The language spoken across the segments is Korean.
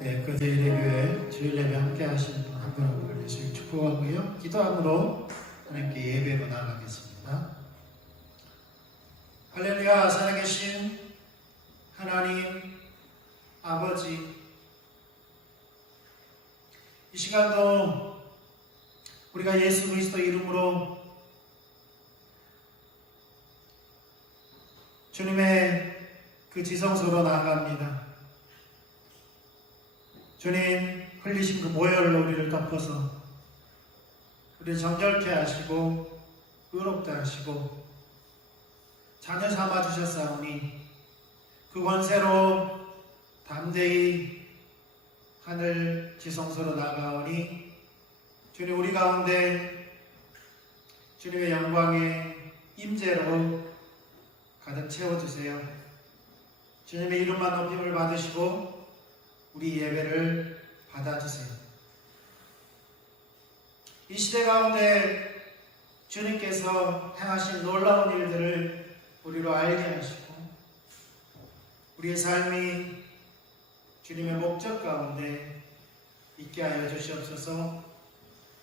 네, 그 제1예교회 주일 예배 함께 하시는 분 한 분 한 분을 예수님 축복하고요. 기도함으로 하나님께 예배로 나아가겠습니다. 할렐루야. 살아계신 하나님 아버지, 이 시간도 우리가 예수 그리스도 이름으로 주님의 그 지성소로 나아갑니다. 주님 흘리신 그 모혈로 우리를 덮어서 우리를 정결케 하시고 의롭게 하시고 자녀 삼아 주셨사오니 그 권세로 담대히 하늘 지성소로 나아가오니 주님 우리 가운데 주님의 영광의 임재로 가득 채워주세요. 주님의 이름만 높임을 받으시고 우리 예배를 받아주세요. 이 시대 가운데 주님께서 행하신 놀라운 일들을 우리로 알게 하시고 우리의 삶이 주님의 목적 가운데 있게 하여 주시옵소서.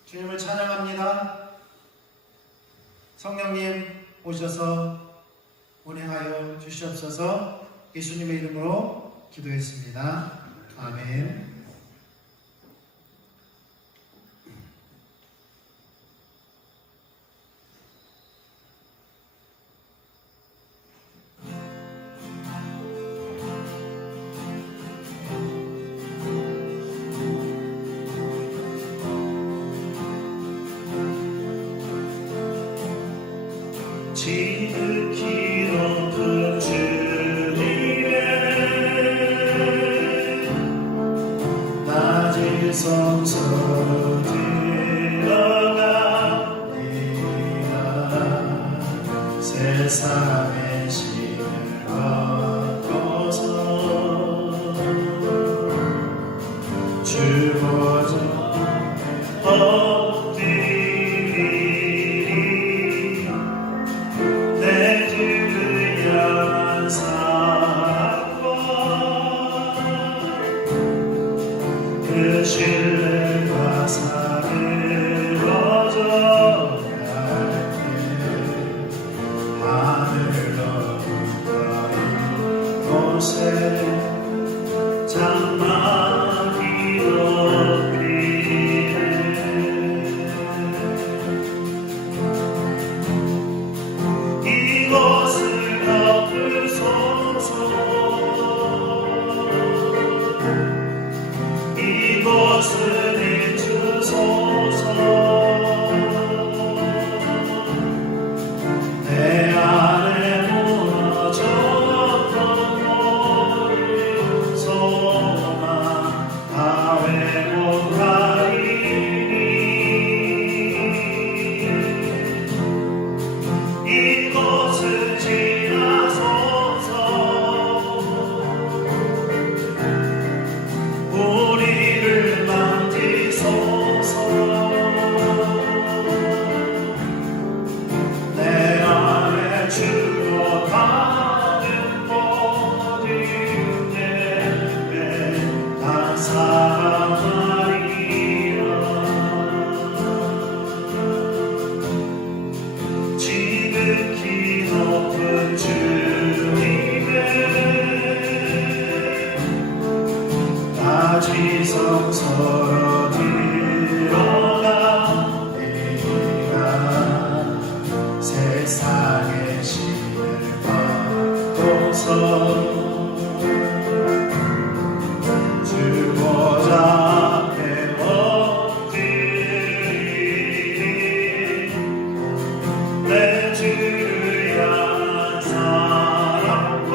주님을 찬양합니다. 성령님 오셔서 운행하여 주시옵소서. 예수님의 이름으로 기도했습니다. 아멘. 지극히 높은 주님의 낮은 성소로 들어가리라. 세상의 신을 벗고서 주 보좌 그 신뢰가 사를 얻어갈 때 하늘로 불떠 이곳에 장막이 높이네. 이곳을 덮으소서. 이곳을 비추소서. 내 안에 무너졌던 모든 소망 다 회복하리니. 이곳을 지나소서. 우리를 만지소서. 내 안에 죽어가는 모든 예배 다 사랑하리라. 지극히 높은 주님의 낮은 성소로 들어가리라. 세상의 신을 벗고서 주 보좌 앞에 엎드리니. 내 주를 향한 사랑과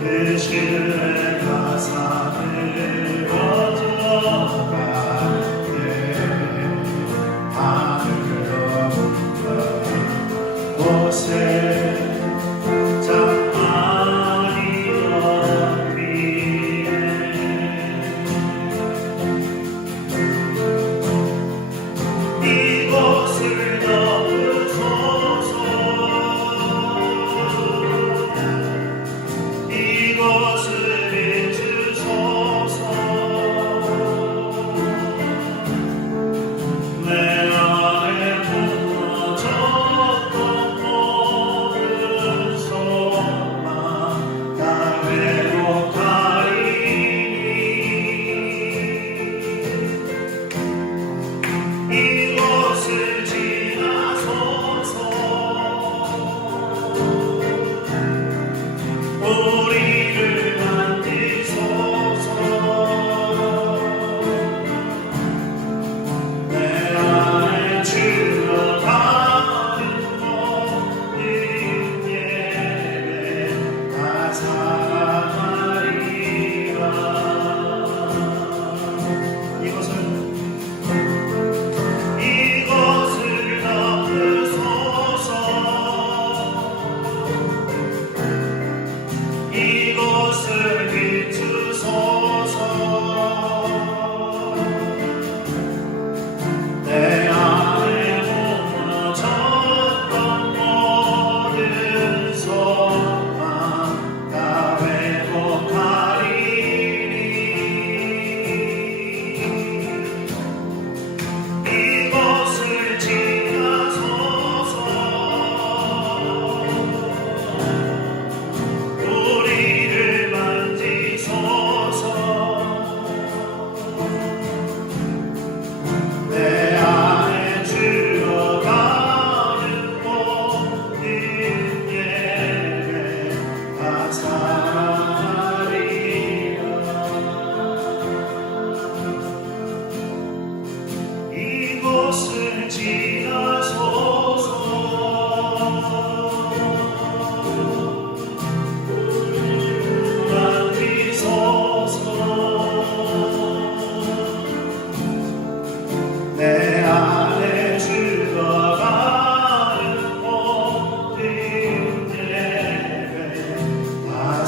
그 신뢰가 산을 얻어가게 하늘로부터 곳에 장막이 높이네. 이곳을 덮으소서. 이곳을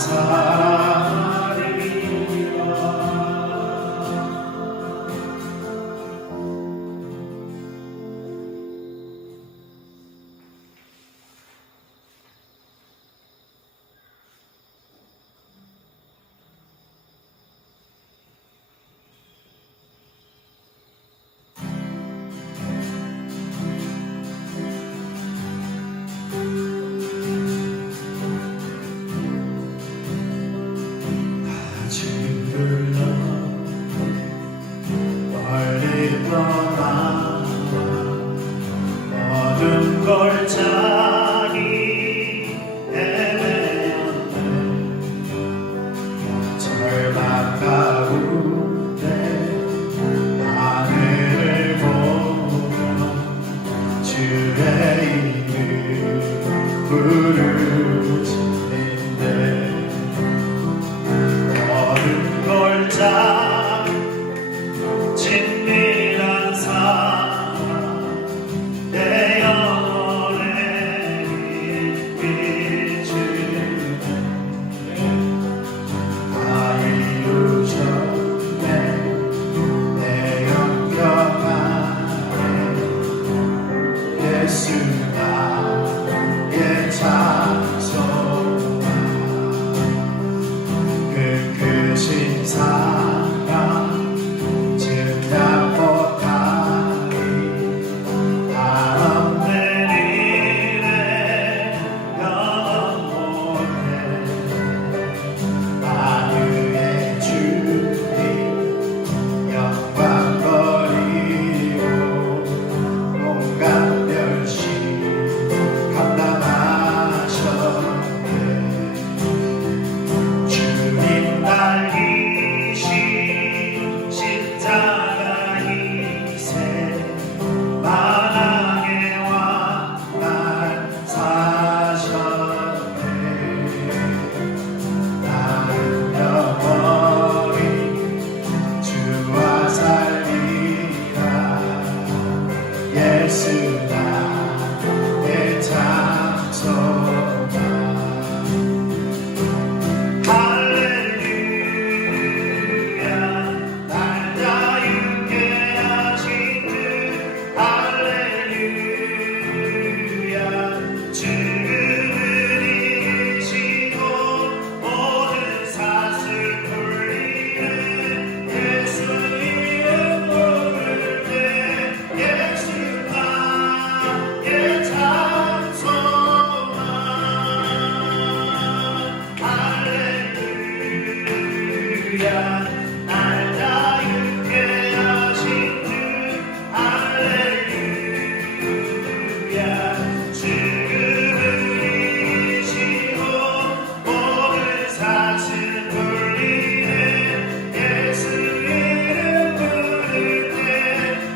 사랑하리라. 주를 멀리 떠나 모든 걸 자기 헤매었네. 절망 가운데 하늘을 보며 주의 이름 부르짖는데 모든 걸 다 진밀한 사랑 내 영혼에 비추네. 다 이루셨네. 내 영역 안에 예수 나의 찬송아. 크신 사랑 증량 못하리. 바람 내리네 영원해. 만유의 주님 영광 버리고 온갖 멸시 감당하셨네. 주님 날리신 십자가 희생 만왕의 왕 날 사셨네. 나는 영원히 주와 살리라. 예수 나의 찬송아. 할렐루야 날 자유케 하신 주. 할렐루야 죽음을 이기시고 모든 사슬 풀리네. 예수 이름 부를 때 예수 나의 찬송아. 할렐루야 날 자유케 하신 주. 할렐루야 죽음을 이기시고 모든 사슬 풀리네. 예수 이름 부를 때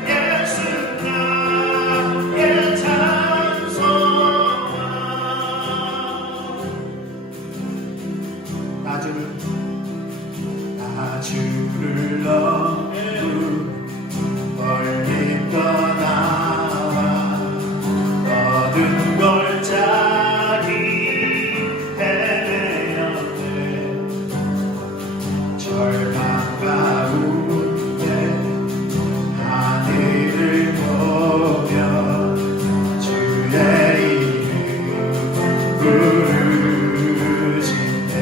예수 나의 찬송아. 나주를 너무 멀리 떠나와 모든 걸 자기 헤매었네. 절망 가운데 하늘을 보며 주의 이름 부르짖네.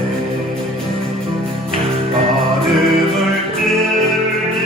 어둠을 뚫는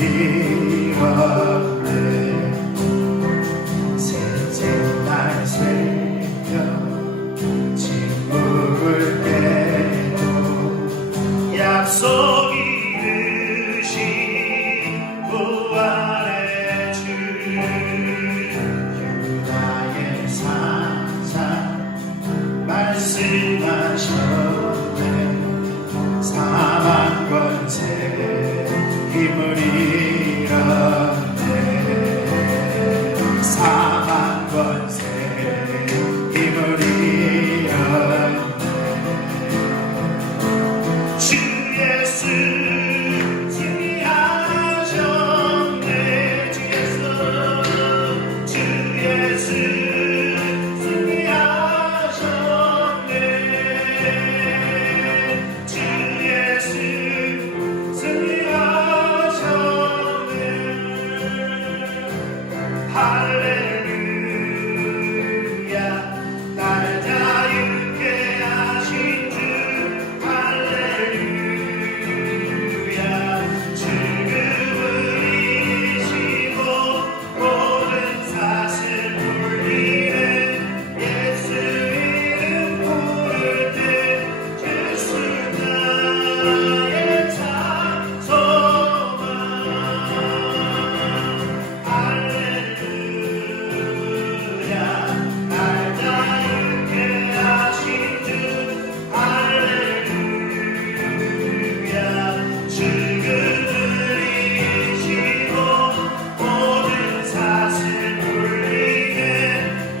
잃었네. 셋째 날 새벽 침묵을 깨도 약속 이루신 부활의 주 유다의 산상 말씀하셨네. 사망 권세 힘을 잃었네. 사망 권세 힘을 잃었네. 주 예수 승리하셨네. 주 예수 승리하셨네. 주 예수 승리하셨네. 할렐루야. 날 자유케 하신 주 할렐루야. 죽음을 이기시고 모든 사슬 풀리는 예수 이름 부를 때 예수 나의 참 소망. 할렐루야. 날 자유케 하신 주 할렐루야. 죽음을 이기시고 모든 사슬 풀리는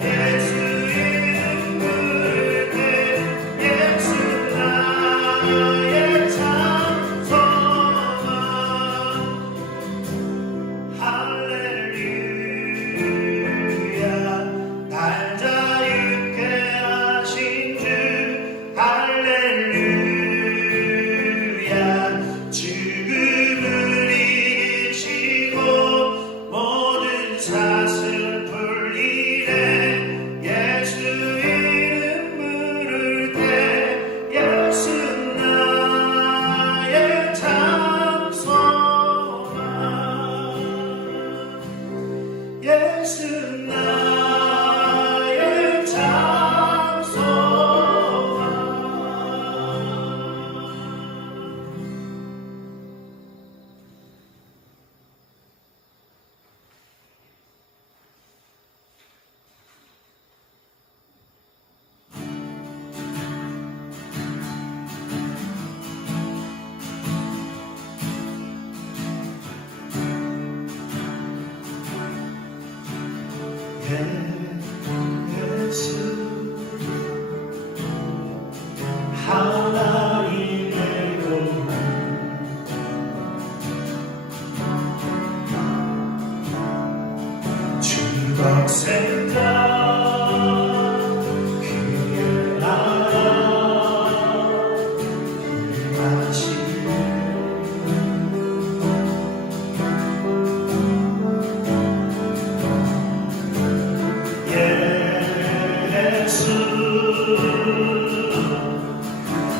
예수 이름 부를 때 예수 나의 참 소망. 할렐루야. 날 자유케 하신 주 할렐루야. 죽음을 이기시고 모든 사슬 풀리네 예수 이름 부를 때 예수 나의 참 소망. 예수 나의 참 소망. 예수 하나님의 도움 주덕 생각 그의 나라 일하시네. 예수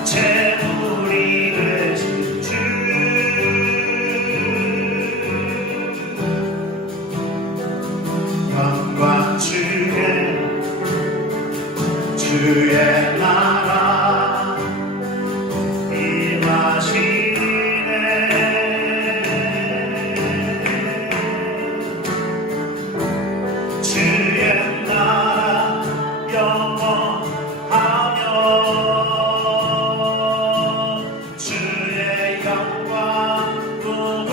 재물이 되신 주 영광 주의 나라 임하시네. 주의 나라 영원하며 주의 영광 무궁하리.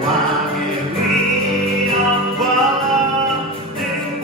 왕의 위엄과 능력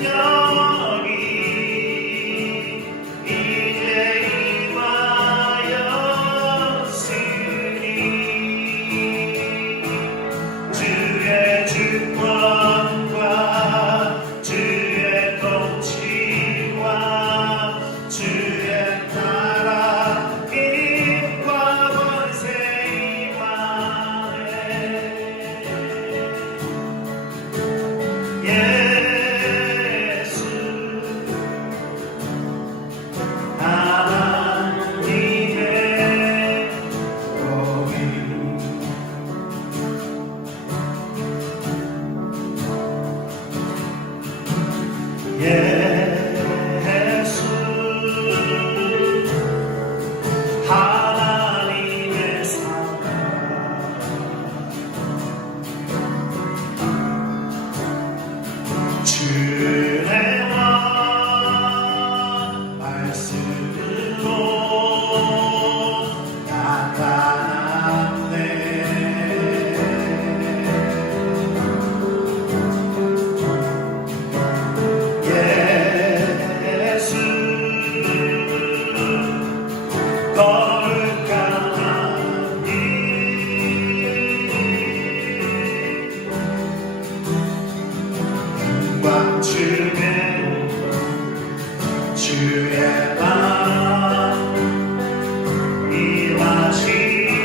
예수 거룩하니 영광 주네 주의 방 임하시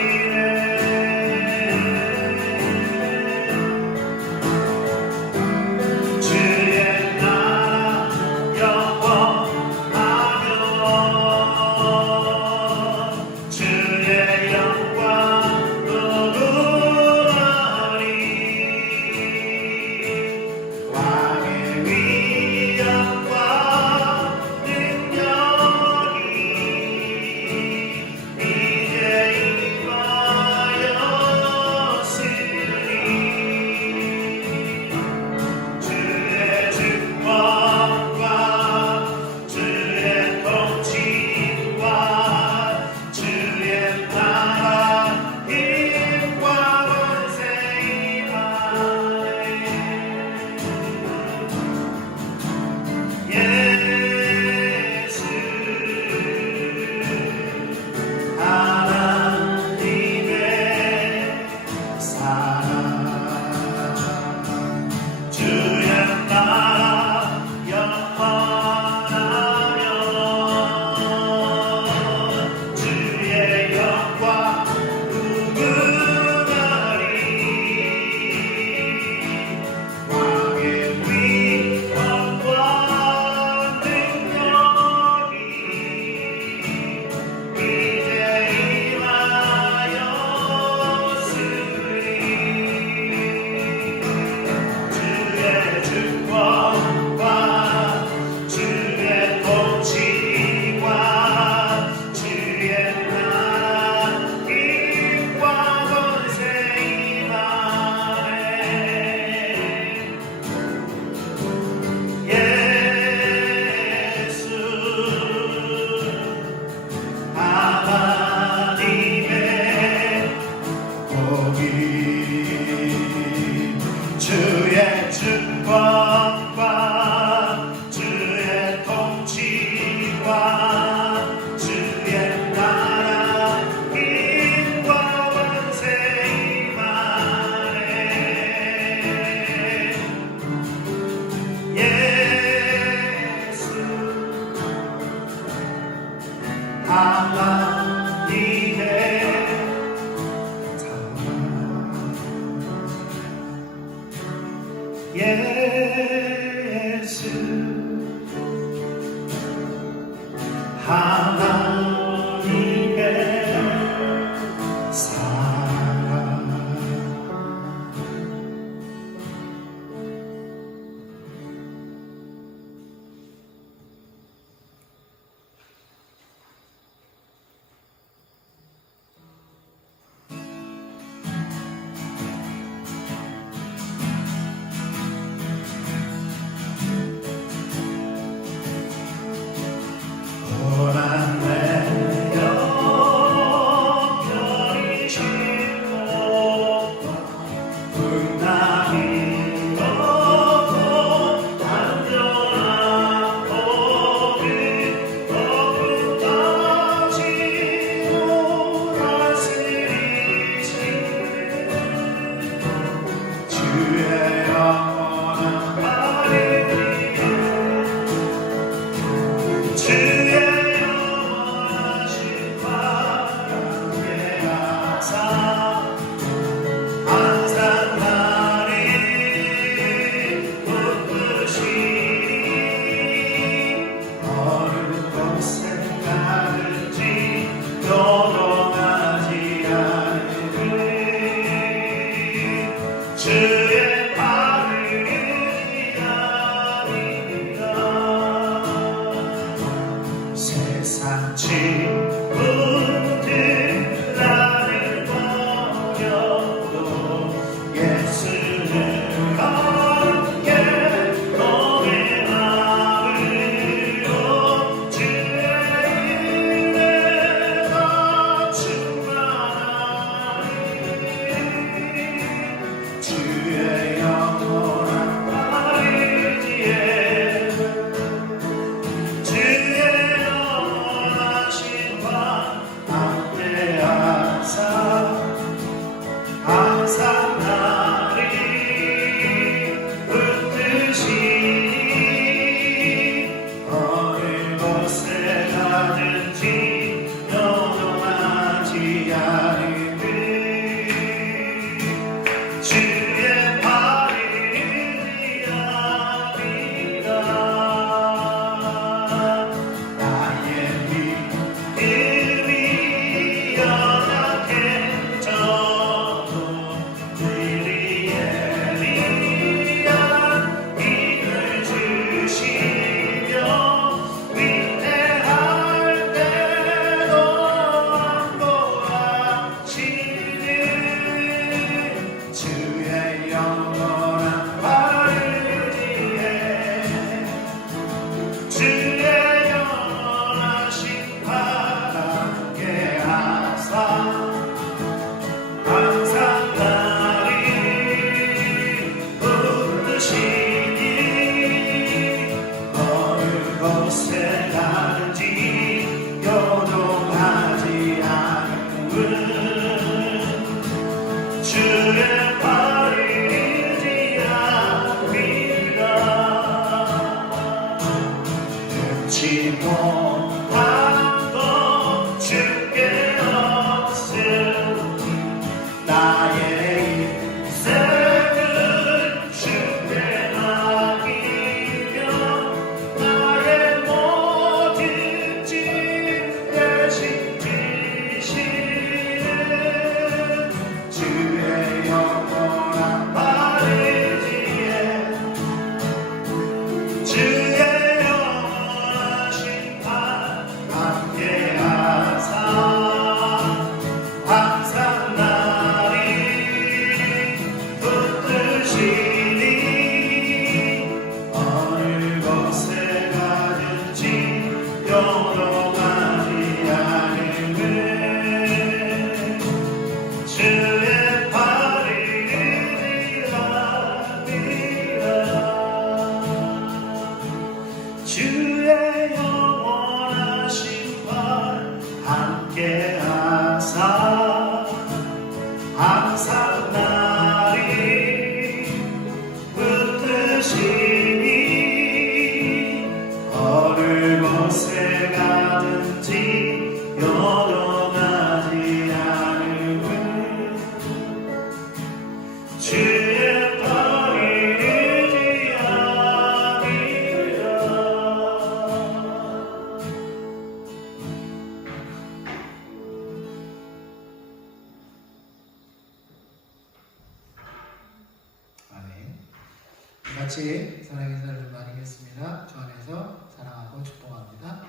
같이 사랑의 인사를 나누겠습니다. 주 안에서 사랑하고 축복합니다.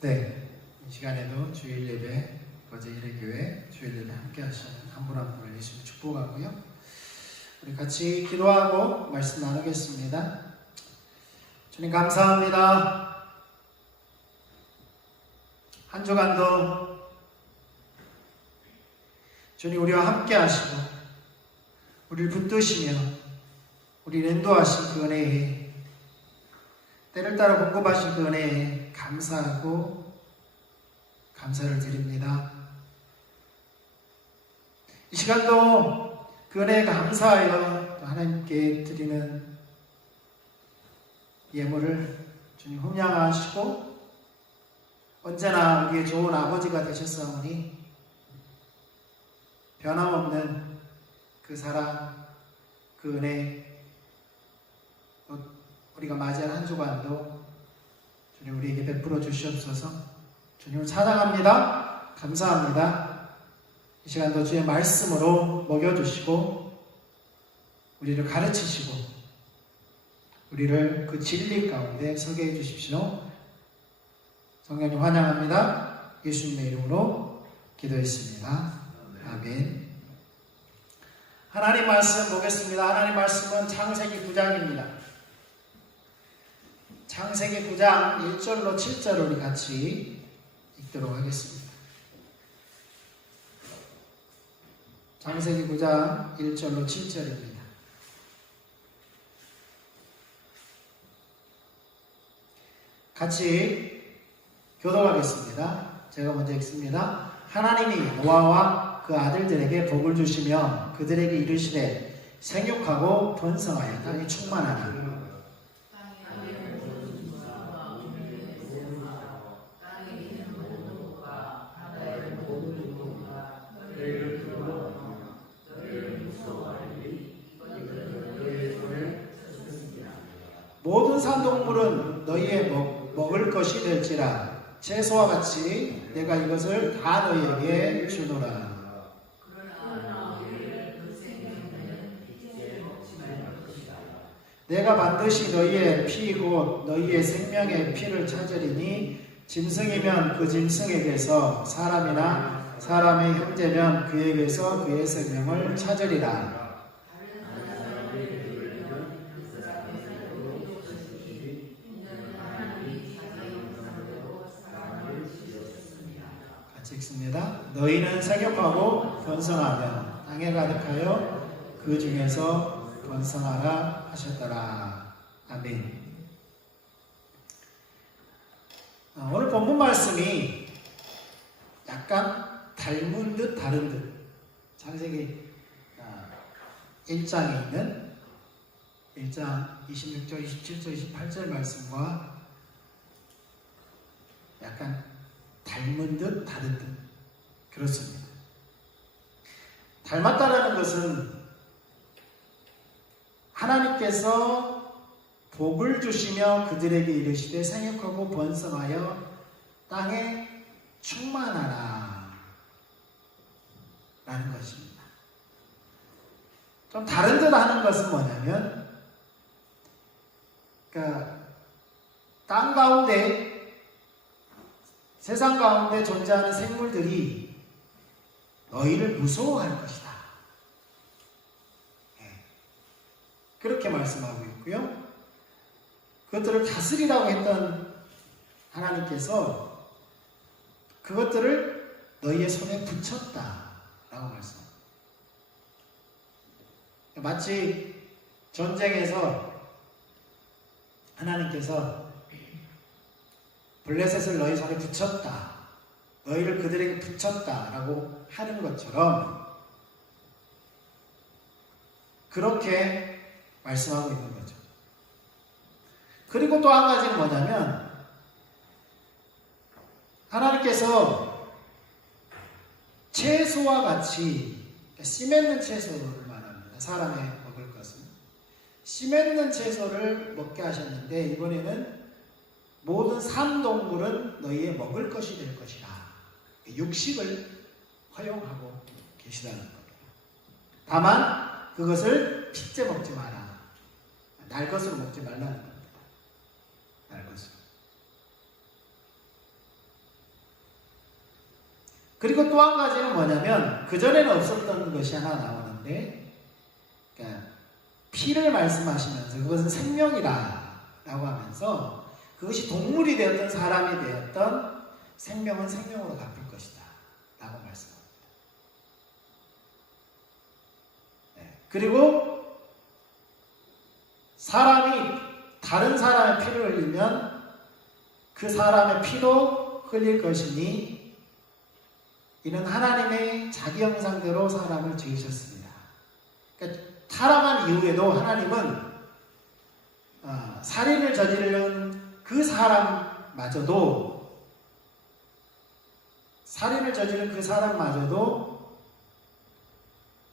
네, 이 시간에도 주일 예배, 거제 일회교회 주일 예배 함께 하시는 한 분 한 분을 예수님 축복하고요. 우리 같이 기도하고 말씀 나누겠습니다. 주님 감사합니다. 한 주간도 주님 우리와 함께 하시고 우리를 붙드시며 우리를 인도하신 그 은혜에 때를 따라 공급하신 그 은혜에 감사하고 감사를 드립니다. 이 시간도 그 은혜에 감사하여 하나님께 드리는 예물을 주님 흠양하시고 언제나 우리의 좋은 아버지가 되셨사오니 변함없는 그 사랑, 그 은혜, 우리가 맞이한 한 주간도 주님 우리에게 베풀어 주시옵소서. 주님을 찬양합니다. 감사합니다. 이 시간도 주의 말씀으로 먹여주시고 우리를 가르치시고 우리를 그 진리 가운데 서게 해주십시오. 성령님 환영합니다. 예수님의 이름으로 기도했습니다. 아멘. 하나님 말씀 보겠습니다. 하나님 말씀은 창세기 9장입니다. 창세기 9장 1절로 7절을 우리 같이 읽도록 하겠습니다. 창세기 9장 1절로 7절입니다. 같이 교독하겠습니다. 제가 먼저 읽습니다. 하나님이 노아와 그 아들들에게 복을 주시며 그들에게 이르시되 생육하고 번성하여 땅이 충만하라. 모든 산동물은 너희의 먹을 것이 될지라 채소와 같이 내가 이것을 다 너희에게 주노라. 내가 반드시 너희의 피 곧 너희의 생명의 피를 찾으리니 짐승이면 그 짐승에게서 사람이나 사람의 형제면 그에게서 그의 생명을 찾으리라. 읽습니다. 너희는 생육하고 번성하며 땅에 가득하여 그 중에서 번성하라 하셨더라. 아멘. 오늘 본문 말씀이 약간 닮은 듯 다른 듯 창세기 1장에 있는 1장 26절, 27절, 28절 말씀과 약간 닮은 듯 다른 듯 그렇습니다. 닮았다라는 것은 하나님께서 복을 주시며 그들에게 이르시되 생육하고 번성하여 땅에 충만하라 라는 것입니다. 좀 다른 듯 하는 것은 뭐냐면 그러니까 땅 가운데 세상 가운데 존재하는 생물들이 너희를 무서워할 것이다. 그렇게 말씀하고 있고요. 그것들을 다스리라고 했던 하나님께서 그것들을 너희의 손에 붙였다라고 말씀합니다. 마치 전쟁에서 하나님께서 블레셋을 너희 손에 붙였다 너희를 그들에게 붙였다라고 하는 것처럼 그렇게 말씀하고 있는 거죠. 그리고 또 한 가지는 뭐냐면 하나님께서 채소와 같이 씨 맺는 채소를 말합니다. 사람의 먹을 것은 씨 맺는 채소를 먹게 하셨는데 이번에는 모든 산동물은 너희의 먹을 것이 될 것이라. 육식을 허용하고 계시다는 겁니다. 다만 그것을 핏째 먹지 마라. 날 것으로 먹지 말라는 겁니다. 날 것으로. 그리고 또 한 가지는 뭐냐면 그전에는 없었던 것이 하나 나오는데 그러니까 피를 말씀하시면서 그것은 생명이다 라고 하면서 그것이 동물이 되었던 사람이 되었던 생명은 생명으로 갚을 것이다 라고 말씀합니다. 네. 그리고 사람이 다른 사람의 피를 흘리면 그 사람의 피도 흘릴 것이니 이는 하나님의 자기 형상대로 사람을 지으셨습니다. 그러니까 타락한 이후에도 하나님은 살인을 저지른 그 사람마저도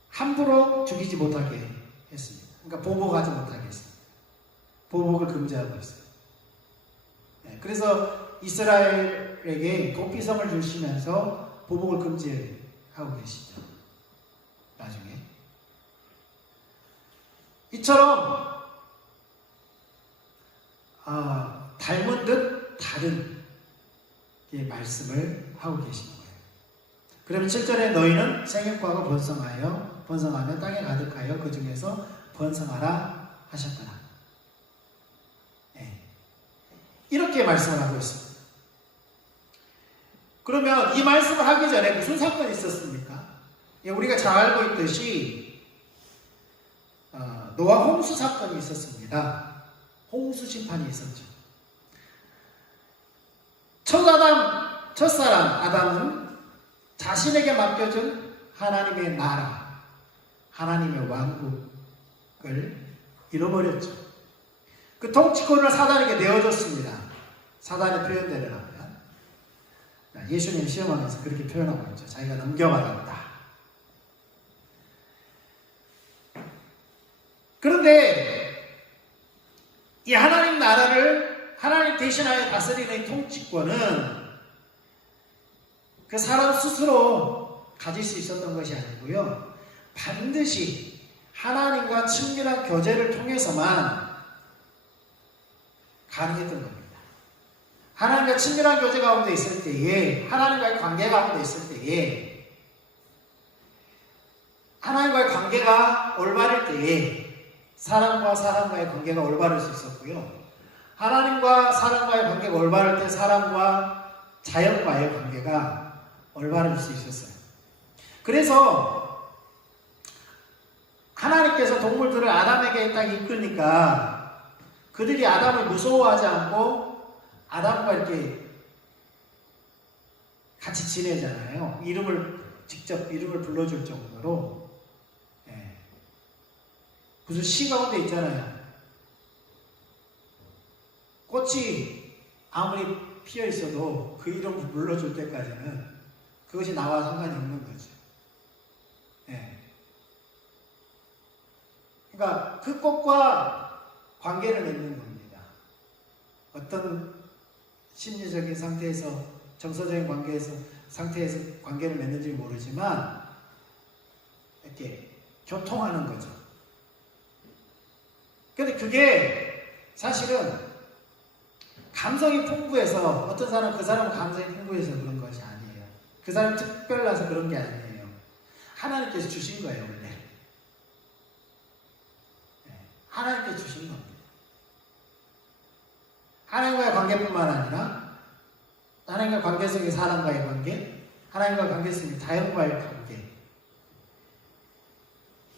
함부로 죽이지 못하게 했습니다. 그러니까 보복하지 못하게 했습니다. 보복을 금지하고 있어요. 네, 그래서 이스라엘에게 도피성을 주시면서 보복을 금지하고 계시죠. 나중에. 이처럼 닮은 듯 다른 말씀을 하고 계시는 거예요. 그러면 7절에 너희는 생육하고 번성하며 땅에 가득하여 그 중에서 번성하라 하셨더라. 네. 이렇게 말씀을 하고 있습니다. 그러면 이 말씀을 하기 전에 무슨 사건이 있었습니까? 우리가 잘 알고 있듯이 노아 홍수 사건이 있었습니다. 홍수 심판이 있었죠. 첫사람 아담은 자신에게 맡겨준 하나님의 나라, 하나님의 왕국을 잃어버렸죠. 그 통치권을 사단에게 내어줬습니다. 사단의 표현대로 하면 예수님 시험하면서 그렇게 표현하고 있죠. 자기가 넘겨받았다. 그런데 이 하나님 나라를 하나님 대신하여 다스리는 통치권은 그 사람 스스로 가질 수 있었던 것이 아니고요. 반드시 하나님과 친밀한 교제를 통해서만 가능했던 겁니다. 하나님과 친밀한 교제 가운데 있을 때에, 하나님과의 관계 가운데 있을 때에, 하나님과의 관계가 올바를 때에 사람과 사람과의 관계가 올바를 수 있었고요. 하나님과 사람과의 관계가 올바를 때 사람과 자연과의 관계가 올바를 수 있었어요. 그래서 하나님께서 동물들을 아담에게 딱 이끌니까 그들이 아담을 무서워하지 않고 아담과 이렇게 같이 지내잖아요. 직접 이름을 불러줄 정도로. 무슨 시 가운데 있잖아요. 꽃이 아무리 피어 있어도 그 이름을 불러줄 때까지는 그것이 나와 상관이 없는 거죠. 그러니까 그 꽃과 관계를 맺는 겁니다. 어떤 심리적인 상태에서, 정서적인 상태에서 관계를 맺는지 모르지만 이렇게 교통하는 거죠. 근데 그게 사실은 감성이 풍부해서, 어떤 사람은 그 사람은 감성이 풍부해서 그런 것이 아니에요. 그 사람이 특별해서 그런 게 아니에요. 하나님께서 주신 거예요, 원래. 하나님께서 주신 겁니다. 하나님과의 관계뿐만 아니라 하나님과 관계 속의 사람과의 관계, 하나님과 관계 속의 자연과의 관계.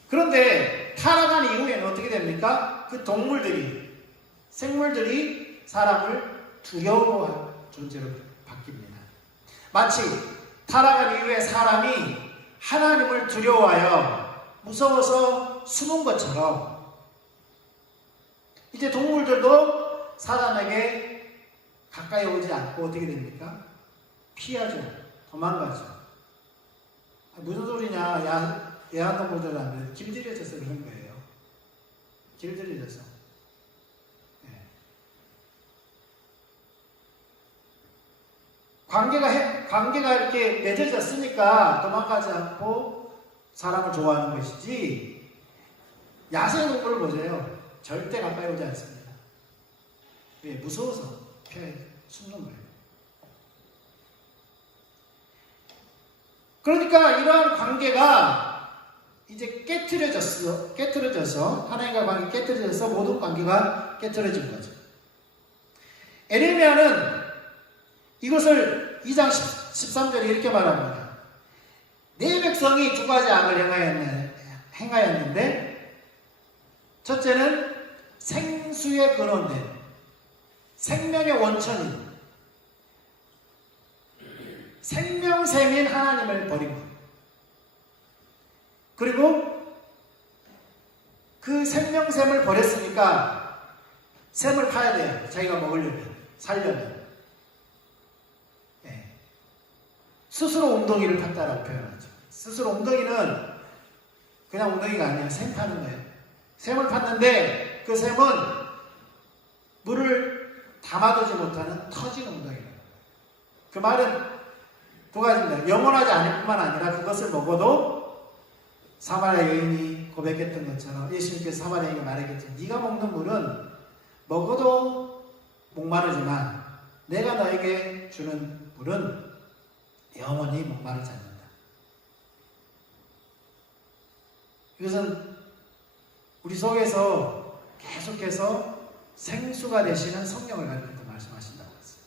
그런데 타락한 이후에는 어떻게 됩니까? 그 생물들이 사람을 두려워하는 존재로 바뀝니다. 마치 타락한 이후에 사람이 하나님을 두려워하여 무서워서 숨은 것처럼 이제 동물들도 사람에게 가까이 오지 않고 어떻게 됩니까? 피하죠. 도망가죠. 무슨 소리냐? 애완동물들은 길들여져서 그런 거예요. 길들여져서. 네. 관계가 이렇게 맺어졌으니까 도망가지 않고 사람을 좋아하는 것이지, 야생동물을 보세요. 절대 가까이 오지 않습니다. 왜? 무서워서 피해 숨는 거예요. 그러니까 이러한 관계가 이제 깨트려져서 하나님과 관계 깨트려져서 모든 관계가 깨트려진 거죠. 에레미야는 이것을 2장 13절에 이렇게 말합니다. 내 백성이 두 가지 악을 행하였는데, 첫째는 생수의 근원된 생명의 원천인 생명샘인 하나님을 버린 것. 그리고 그 생명샘을 버렸으니까 샘을 파야 돼요. 자기가 먹으려면, 살려면. 네. 스스로 웅덩이를 팠다라고 표현하죠. 스스로 웅덩이는 그냥 웅덩이가 아니라 샘 파는 거예요. 샘을 팠는데 그 샘은 물을 담아두지 못하는 터진 웅덩이예요. 그 말은 두 가지입니다. 영원하지 않을 뿐만 아니라 그것을 먹어도 사마리아 여인이 고백했던 것처럼 예수님께서 사마리아 여인에게 말했겠죠. 네가 먹는 물은 먹어도 목마르지만 내가 너에게 주는 물은 영원히 목마르지 않는다. 이것은 우리 속에서 계속해서 생수가 되시는 성령을 가리켜 말씀하신다고 했어요.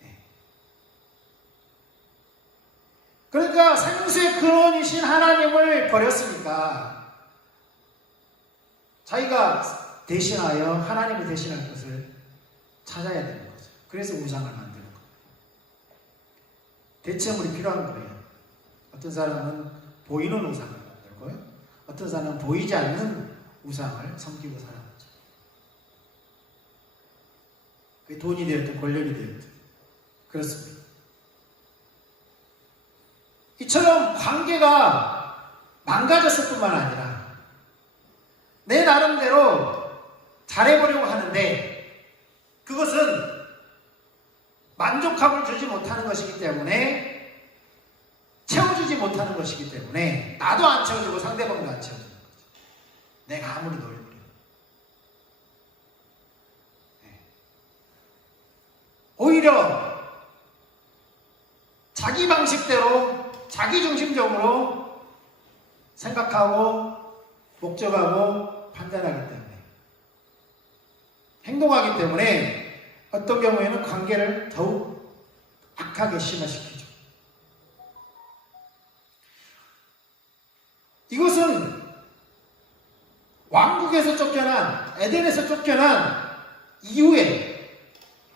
네. 그러니까 생수의 근원이신 하나님을 버렸으니까 자기가 대신하여 하나님을 대신할 것을 찾아야 되는 거죠. 그래서 우상을 만드는 거예요. 대체물이 필요한 거예요. 어떤 사람은 보이는 우상을 만들고요. 어떤 사람은 보이지 않는 우상을 섬기고 살아가죠. 그게 돈이 되었든 권력이 되었든 그렇습니다. 이처럼 관계가 망가졌을 뿐만 아니라 내 나름대로 잘해보려고 하는데 그것은 만족감을 주지 못하는 것이기 때문에, 채워주지 못하는 것이기 때문에 나도 안 채워주고 상대방도 안 채워주는 거죠. 내가 아무리 노력을 해도. 네. 오히려 자기 방식대로 자기 중심적으로 생각하고 목적하고 판단하기 때문에, 행동하기 때문에 어떤 경우에는 관계를 더욱 악하게 심화시키죠. 이것은 왕국에서 쫓겨난, 에덴에서 쫓겨난 이후에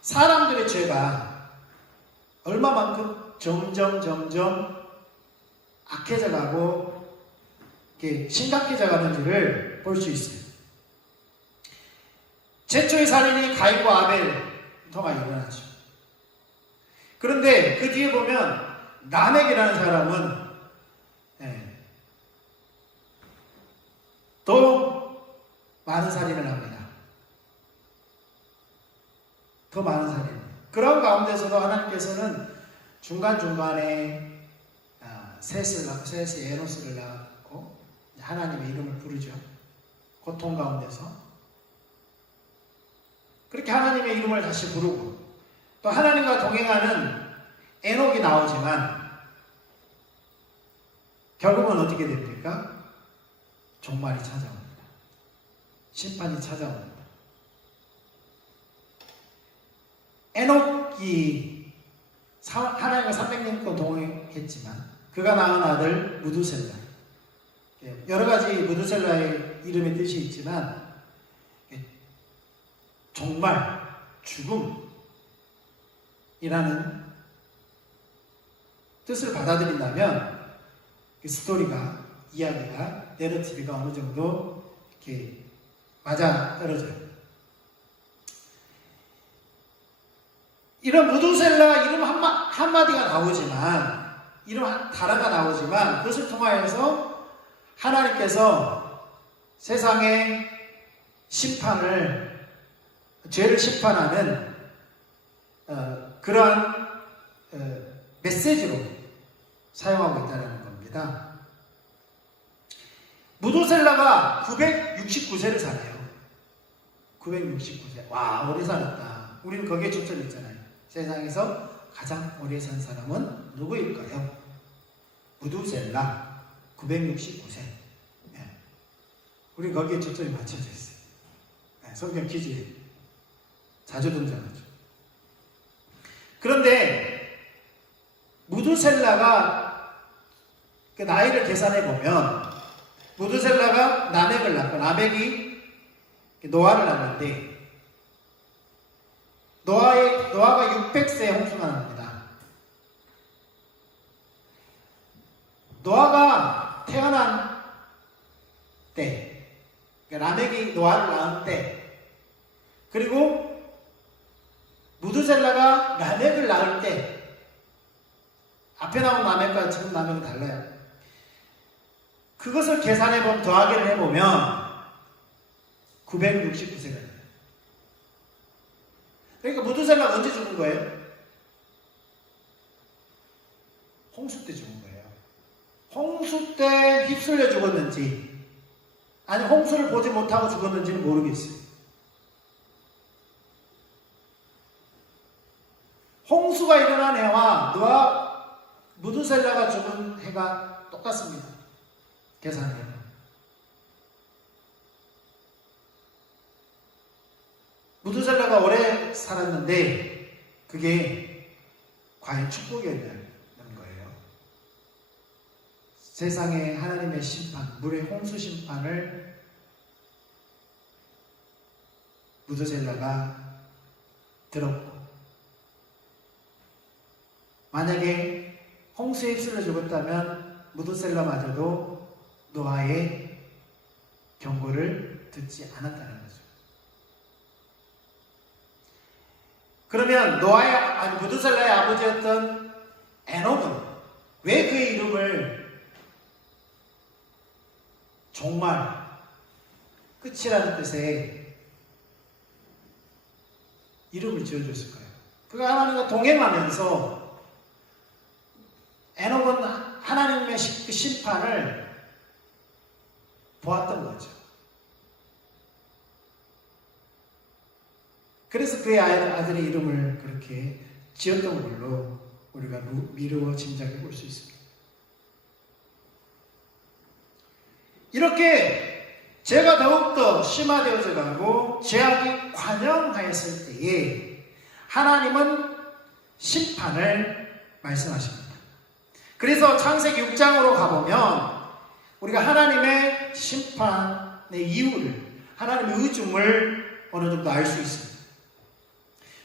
사람들의 죄가 얼마만큼 점점 악해져 가고 심각해져 가는지를 볼 수 있어요. 최초의 살인이 가인과 아벨부터가 일어나죠. 그런데 그 뒤에 보면 라멕이라는 사람은 또 많은 살인을 합니다. 더 많은 살인. 그런 가운데서도 하나님께서는 중간중간에 셋이 에노스를 낳고 하나님의 이름을 부르죠. 고통 가운데서. 그렇게 하나님의 이름을 다시 부르고 또 하나님과 동행하는 에녹이 나오지만 결국은 어떻게 됩니까? 종말이 찾아옵니다. 심판이 찾아옵니다. 에녹이 하나님과 300년 동행했지만 그가 낳은 아들 무두셀라, 여러 가지 무두셀라의 이름의 뜻이 있지만 종말, 죽음이라는 뜻을 받아들인다면 그 스토리가, 이야기가, 내러티브가 어느 정도 이렇게 맞아 떨어져요. 이런 무두셀라 이름 한마디가 나오지만, 이름 단어가 나오지만, 그것을 통하여서 하나님께서 세상의 심판을, 죄를 심판하는 그러한 메시지로 사용하고 있다는 겁니다. 무두셀라가 969세를 사네요. 969세. 와, 오래 살았다. 우리는 거기에 초점이 있잖아요. 세상에서 가장 오래 산 사람은 누구일까요? 무두셀라 969세. 네. 우리 거기에 초점이 맞춰져 있어요. 네, 성경 퀴즈에 자주 등장하죠. 그런데 무두셀라가 그 나이를 계산해 보면, 무두셀라가 라멕을 낳고, 라멕이 노아를 낳는데, 노아가 600세에 홍수가 납니다. 노아가 태어난 때, 라멕이 노아를 낳은 때, 그리고 무두셀라가 라멕을 낳을 때, 앞에 나온 라멕과 지금 라멕은 달라요. 그것을 계산해보면, 더하기를 해보면 969세가 돼요. 그러니까 무두셀라가 언제 죽은 거예요? 홍수 때 죽은 거예요. 홍수 때 휩쓸려 죽었는지, 아니 홍수를 보지 못하고 죽었는지는 모르겠어요. 홍수가 일어난 해와 무두셀라가 죽은 해가 똑같습니다. 계산해요. 무두셀라가 오래 살았는데 그게 과연 축복이었냐는 거예요. 세상에 하나님의 심판, 물의 홍수 심판을 무두셀라가 들었고, 만약에 홍수에 휩쓸려 죽었다면 무두셀라마저도 노아의 경고를 듣지 않았다는 거죠. 그러면 무두셀라의 아버지였던 에녹은 왜 그의 이름을 종말, 끝이라는 뜻의 이름을 지어줬을까요? 그가 하나님과 동행하면서 에녹은 하나님의 그 심판을 보았던 거죠. 그래서 그의 아들의 이름을 그렇게 지었던 걸로 우리가 미루어 짐작해 볼 수 있습니다. 이렇게 죄가 더욱더 심화되어져 가고 죄악이 관영하였을 때에 하나님은 심판을 말씀하십니다. 그래서 창세기 6장으로 가보면 우리가 하나님의 심판의 이유를, 하나님의 의중을 어느 정도 알 수 있습니다.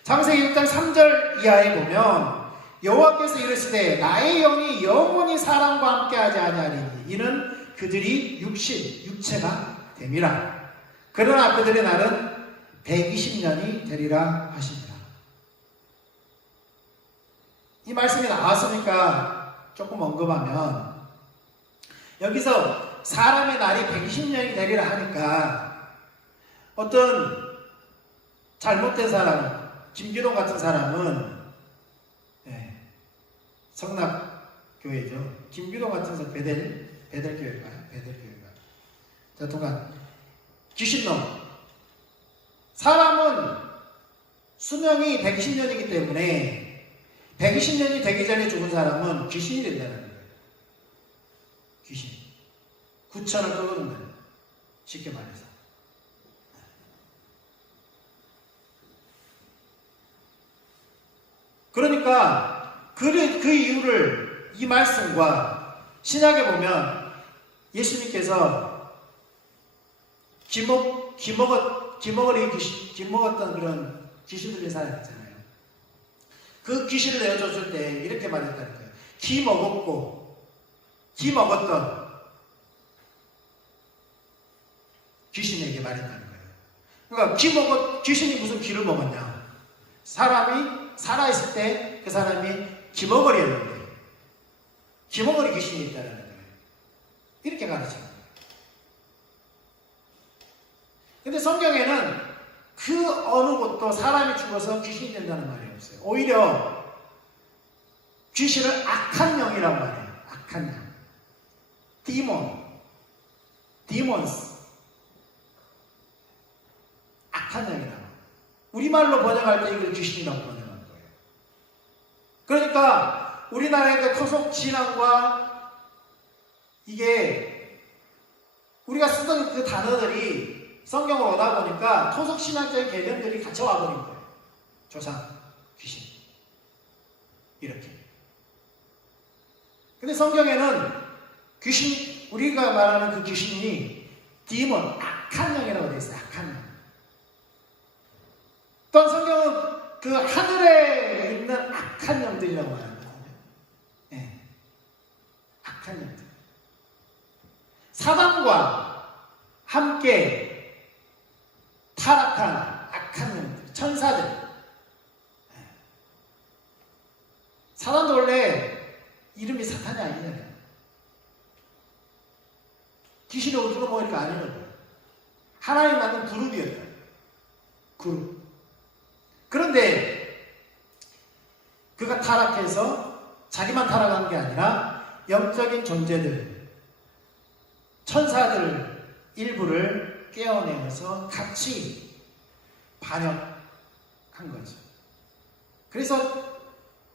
창세기 6장 3절 이하에 보면 여호와께서 이르시되 나의 영이 영원히 사람과 함께하지 아니하리니 이는 그들이 육체가 됨이라. 그러나 그들의 날은 120년이 되리라 하십니다. 이 말씀이 나왔으니까 조금 언급하면, 여기서 사람의 날이 120년이 되리라 하니까 어떤 잘못된 사람, 김기동 같은 사람은 성락교회죠. 김기동 같은 사람 베델교회가요? 자, 동안 귀신놈. 사람은 수명이 120년이기 때문에 120년이 되기 전에 죽은 사람은 귀신이 된다는 거예요. 귀신. 9천을 끄는 거예요. 쉽게 말해서. 그러니까 그 이유를 이 말씀과 신약에 보면 예수님께서 김먹었던 그런 귀신 들린 사람 있잖아요. 그 귀신을 내어줬을 때 이렇게 말했다는 거예요. 기 먹었던 귀신에게 말했다는 거예요. 그러니까 귀신이 무슨 기를 먹었냐? 사람이 살아있을 때 그 사람이 기머거리였는데 기머거리 귀신이 있다는 거예요. 이렇게 가르쳐요. 근데 성경에는 그 어느 곳도 사람이 죽어서 귀신이 된다는 말이 없어요. 오히려 귀신을 악한 영이라고 말해요. 악한 영. 디몬스. 악한 영이라고. 우리말로 번역할 때 이걸 귀신이라고 번역하는 거예요. 그러니까 우리나라의 토속 신앙과 이게 우리가 쓰던 그 단어들이 성경을 오다 보니까 토속 신앙적인 개념들이 같이 와버린 거예요. 조상, 귀신. 이렇게. 근데 성경에는 귀신, 우리가 말하는 그 귀신이 디몬, 악한 영이라고 되어 있어요. 악한 영. 또한 성경은 그 하늘에 있는 악한 영들이라고 말합니다. 네. 악한 영들. 사단과 함께 타락한 악한 영들, 천사들. 네. 사단도 원래 이름이 사탄이 아니잖아요. 귀신이 어디로 모이니까 아니라고요. 하나님 만든 그룹이었다. 그룹. 그런데 그가 타락해서 자기만 타락한 게 아니라 영적인 존재들, 천사들 일부를 깨어내면서 같이 반역한 거죠. 그래서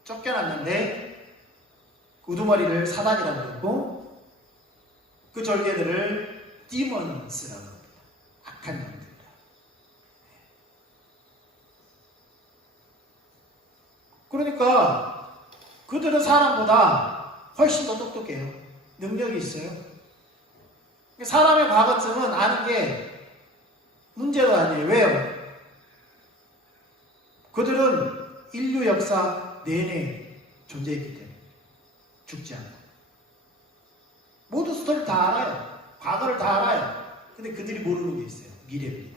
쫓겨났는데 우두머리를 사단이라고 했고 그 졸개들을 디몬스라고 합니다. 악한 영들. 그러니까 그들은 사람보다 훨씬 더 똑똑해요. 능력이 있어요. 사람의 과거쯤은 아는 게 문제도 아니에요. 왜요? 그들은 인류 역사 내내 존재했기 때문에 죽지 않고 모든 스토리를 다 알아요. 과거를 다 알아요. 근데 그들이 모르는 게 있어요. 미래입니다.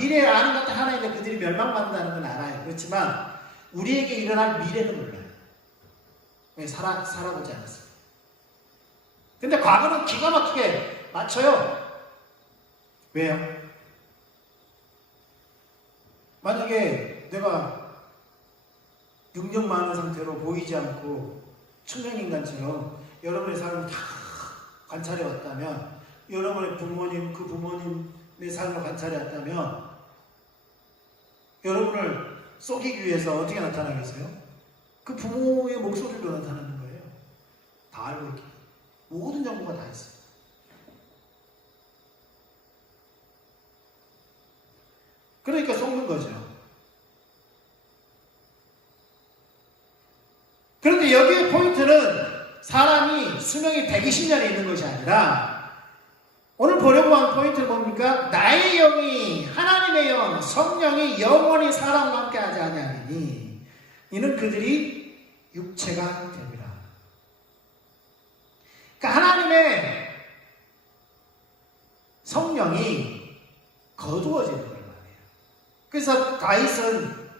미래를 아는 것도 하나인데 그들이 멸망받는다는 건 알아요. 그렇지만 우리에게 일어날 미래는 몰라요. 왜? 살아보지 않았어요. 근데 과거는 기가 막히게 맞춰요. 왜요? 만약에 내가 능력 많은 상태로 보이지 않고 천명인간처럼 여러분의 삶을 다 관찰해 왔다면 여러분의 부모님, 그 부모님의 삶을 관찰해 왔다면 여러분을 속이기 위해서 어떻게 나타나겠어요? 그 부모의 목소리로 나타나는 거예요. 다 알고 있기. 모든 정보가 다 있어요. 그러니까 속는 거죠. 그런데 여기에 포인트는 사람이 수명이 120년이 있는 것이 아니라 오늘 보려고 한 포인트는 뭡니까? 나의 영이 하나님의 영, 성령이 영원히 사람과 함께 하지 아니하리니 이는 그들이 육체가 됩니다. 그러니까 하나님의 성령이 거두어지는 걸 말해요. 그래서 다윗은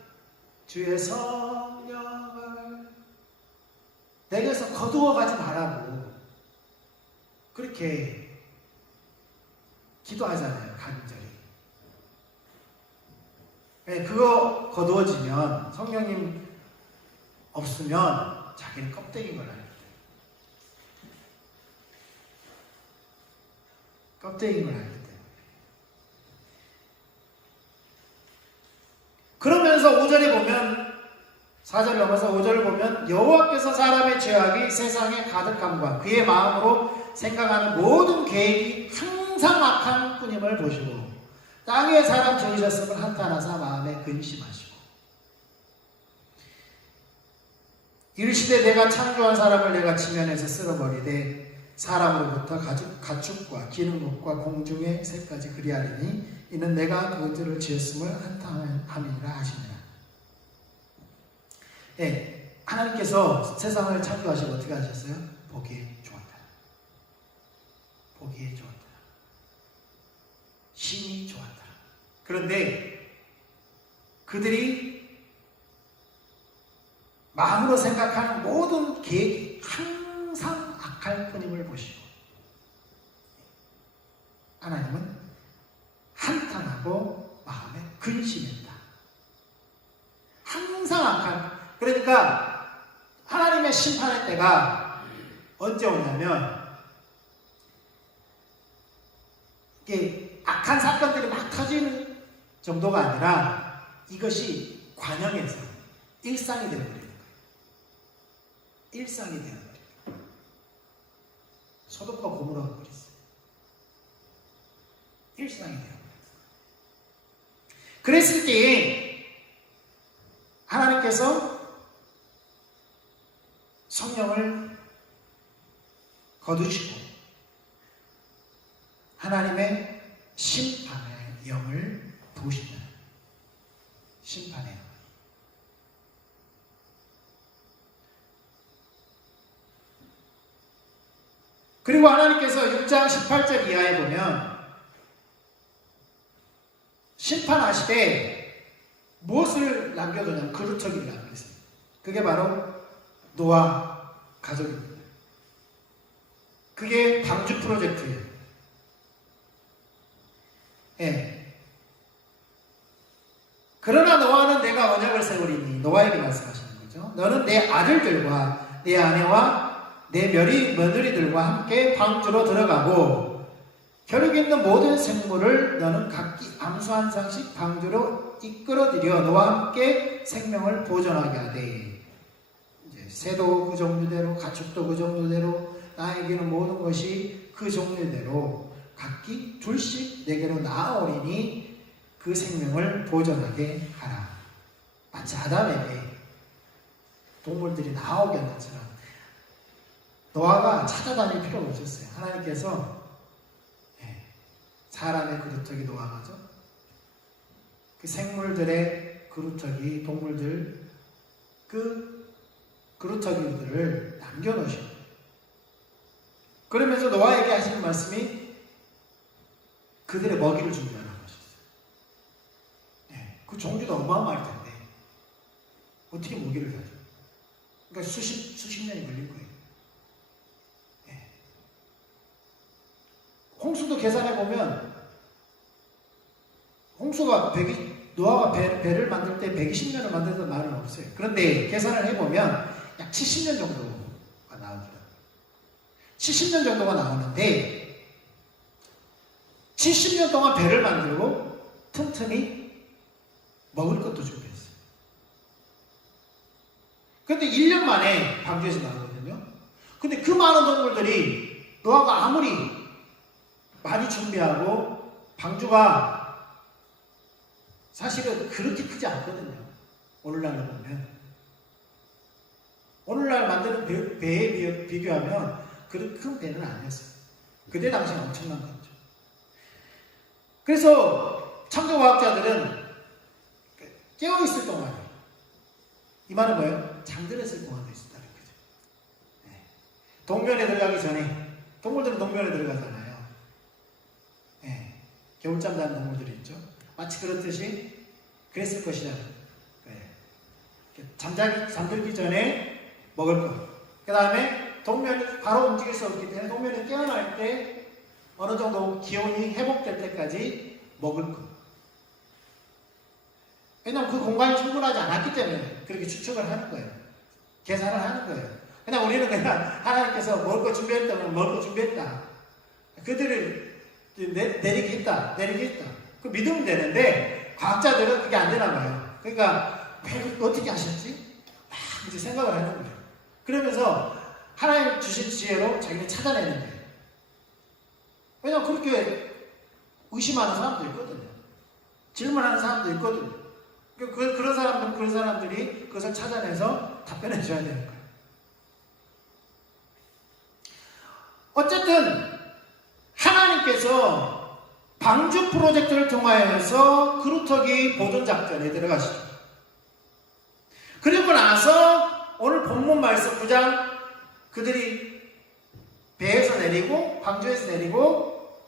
주의 성령을 내게서 거두어가지 말라고 그렇게 기도하잖아요. 간절히. 네, 그거 거두어지면 성령님 없으면 자기는 껍데기인 걸 알게 돼요. 껍데기인 걸 알게 돼요. 그러면서 5절에 보면 4절 넘어서 5절을 보면 여호와께서 사람의 죄악이 세상에 가득함과 그의 마음으로 생각하는 모든 계획이 항상 악한 뿐임을 보시고 땅 위에 사람 지으셨음을 한탄하사 마음에 근심하시고 이르시되 내가 창조한 사람을 내가 지면에서 쓸어버리되 사람으로부터 가축과 기는 것과 공중의 새까지 그리하리니 이는 내가 그들을 지었음을 한탄함이라 하시니라. 예, 하나님께서 세상을 창조하시고 어떻게 하셨어요? 보기에 좋았다. 보기에 좋았다. 심히 좋았다. 그런데 그들이 마음으로 생각하는 모든 계획이 항상 악할 뿐임을 보시고 하나님은 한탄하고 마음에 근심했다. 항상 악한. 그러니까 하나님의 심판의 때가 언제 오냐면 이게 악한 사건들이 막 터지는 정도가 아니라 이것이 관영에서 일상이 되어버리는 거예요. 일상이 되어버리는 거예요. 소돔과 고모라가 그랬어요. 일상이 되어버려요. 그랬을 때 하나님께서 성령을 거두시고 하나님의 심판의 영을 부으신다. 심판의 영. 그리고 하나님께서 6장 18절 이하에 보면 심판하시되 무엇을 남겨두냐면 그루터기를 남겼어요. 그게 바로 노아 가족입니다. 그게 방주 프로젝트예요. 예. 그러나 노아는 내가 언약을 세우리니 노아에게 말씀하시는 거죠. 너는 내 아들들과 내 아내와 내 며느리들과 함께 방주로 들어가고 혈육 있는 모든 생물을 너는 각기 암수 한 상씩 방주로 이끌어들여 너와 함께 생명을 보존하게 하되 이제 새도 그 종류대로 가축도 그 종류대로 나에게는 모든 것이 그 종류대로 각기 둘씩 내게로 나아오리니 그 생명을 보존하게 하라. 마치 아담에게 동물들이 나오게 한 것처럼 노아가 찾아다닐 필요가 없었어요. 하나님께서 사람의 그루터기 노아가죠. 그 생물들의 그루터기, 동물들 그 그루터기들을 남겨놓으시고 그러면서 노아에게 하시는 말씀이 그들의 먹이를 준비하라고 하셨어요. 그 종류도 어마어마할 텐데 어떻게 먹이를 가져? 그러니까 수십 년이 걸릴 거예요. 홍수도 계산해보면 홍수가 노아가 배를 만들 때 120년을 만들던 말은 없어요. 그런데 계산을 해보면 약 70년 정도가 나오더라고요. 70년 정도가 나오는데 70년 동안 배를 만들고 틈틈이 먹을 것도 준비했어요. 그런데 1년 만에 방주에서 나오거든요. 근데 그 많은 동물들이 노아가 아무리 많이 준비하고 방주가 사실은 그렇게 크지 않거든요. 오늘날로 보면 오늘날 만드는 배에 비교하면 그렇게 큰 배는 아니었어요. 그때 당시는 엄청난 거죠. 그래서 창조과학자들은 깨어있을 동안 이 말은 뭐예요? 잠들었을 동안도 있었다는 거죠. 동면에 들어가기 전에 동물들은 동면에 들어가잖아요. 겨울잠 자는 동물들이 있죠. 마치 그렇듯이 그랬을 것이다. 잠들기 전에 먹을 것. 그 다음에 동면이 바로 움직일 수 없기 때문에 동면이 깨어날 때 어느 정도 기온이 회복될 때까지 먹을 것. 왜냐하면 그 공간이 충분하지 않았기 때문에 그렇게 추측을 하는 거예요. 계산을 하는 거예요. 그냥 우리는 그냥 하나님께서 먹을 거 준비했다면 먹을 거 준비했다. 그들을 내리겠다. 그 믿으면 되는데 과학자들은 그게 안 되나 봐요. 그러니까 어떻게 하셨지? 막 이제 생각을 하는 거예요. 그러면서 하나님 주신 지혜로 자기를 찾아내는 거예요. 왜냐면 그렇게 의심하는 사람도 있거든요. 질문하는 사람도 있거든요. 그런 사람들이 그것을 찾아내서 답변해 줘야 되는 거예요. 어쨌든 하나님께서 방주 프로젝트를 통하여서 그루터기 보존 작전에 들어가시죠. 그리고 나서 오늘 본문 말씀 9장 그들이 배에서 내리고 방주에서 내리고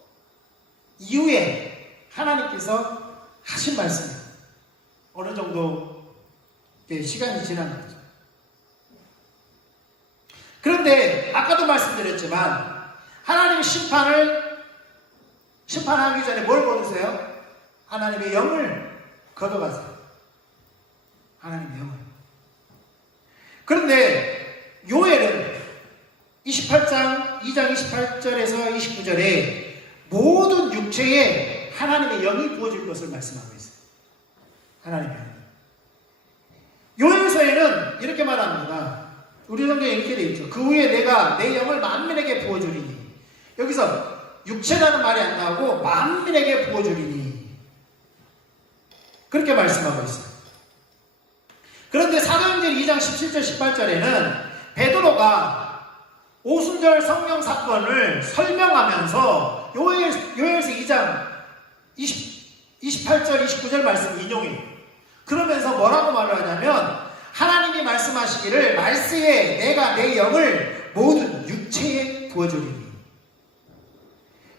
이후에 하나님께서 하신 말씀이에요. 어느 정도 시간이 지난 거죠. 그런데 아까도 말씀드렸지만 하나님의 심판하기 전에 뭘 거두세요? 하나님의 영을 걷어가세요. 하나님의 영을. 그런데 요엘은 28장 2장 28절에서 29절에 모든 육체에 하나님의 영이 부어질 것을 말씀하고 있어요. 하나님의 영. 요엘서에는 이렇게 말합니다. 우리 성경에 이렇게 되어 있죠. 그 후에 내가 내 영을 만민에게 부어주리니. 여기서 육체라는 말이 안 나오고 만민에게 부어주리니. 그렇게 말씀하고 있어요. 그런데 사도행전 2장 17절 18절에는 베드로가 오순절 성령 사건을 설명하면서 요엘서 2장 28절 29절 말씀 인용해요. 그러면서 뭐라고 말을 하냐면 하나님이 말씀하시기를 말세에 내가 내 영을 모든 육체에 부어주리니.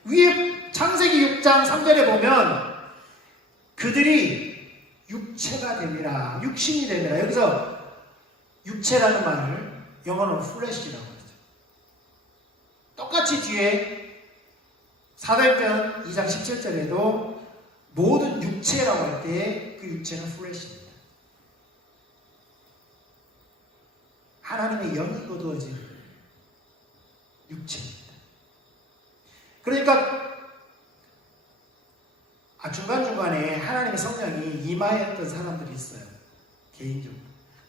위에 창세기 6장 3절에 보면 그들이 육체가 되리라, 육신이 되리라. 여기서 육체라는 말을 영어로 flesh라고 하죠. 똑같이 뒤에 사도행전 2장 17절에도 모든 육체라고 할 때 그 육체는 flesh입니다. 하나님의 영이 거두어진 육체입니다. 그러니까 중간중간에 하나님의 성령이 임하였던 사람들이 있어요. 개인적으로.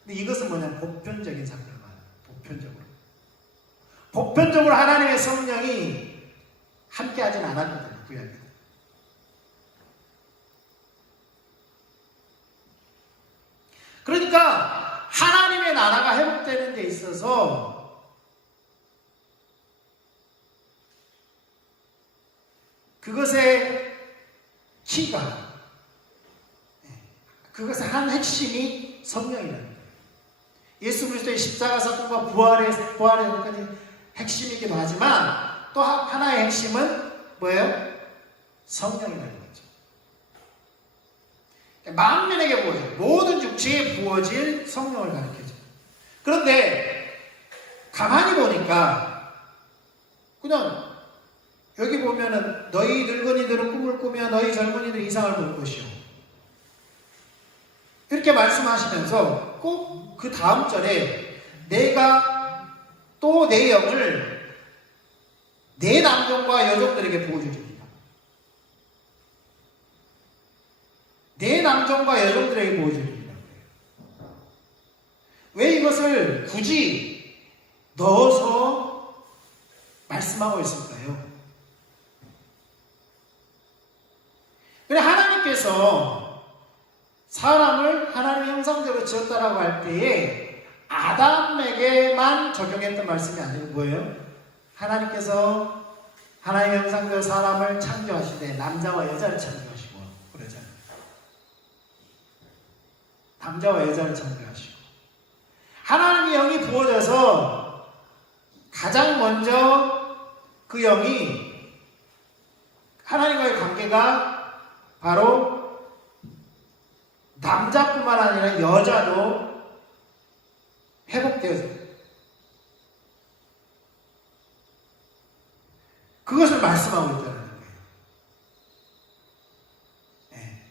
근데 이것은 뭐냐면 보편적인 사건을 말해요. 보편적으로 하나님의 성령이 함께하진 않았거든요. 구약에. 그러니까 하나님의 나라가 회복되는 데 있어서 그것의 키가, 그것의 한 핵심이 성령이라는 거예요. 예수 그리스도의 십자가 사건과 부활의 핵심이기도 하지만 또 하나의 핵심은 뭐예요? 성령이라는 거죠. 만민에게 부어질, 모든 육체에 부어질 성령을 가르쳐줘. 그런데 가만히 보니까 그냥 여기 보면은 너희 늙은이들은 꿈을 꾸며 너희 젊은이들 이상을 볼 것이요. 이렇게 말씀하시면서 꼭 그 다음 절에 내가 또 내 영을 내 남종과 여종들에게 부어주리라. 내 남종과 여종들에게 부어주리라. 왜 이것을 굳이 넣어서 말씀하고 있을까요? 그래, 하나님께서 사람을 하나님의 형상대로 지었다라고 할 때에 아담에게만 적용했던 말씀이 아니고 뭐예요? 하나님께서 하나님의 형상대로 사람을 창조하시되 남자와 여자를 창조하시고 그러잖아요. 남자와 여자를 창조하시고 하나님의 영이 부어져서 가장 먼저 그 영이 하나님과의 관계가 바로 남자뿐만 아니라 여자도 회복되어서 그것을 말씀하고 있다는 거예요. 네.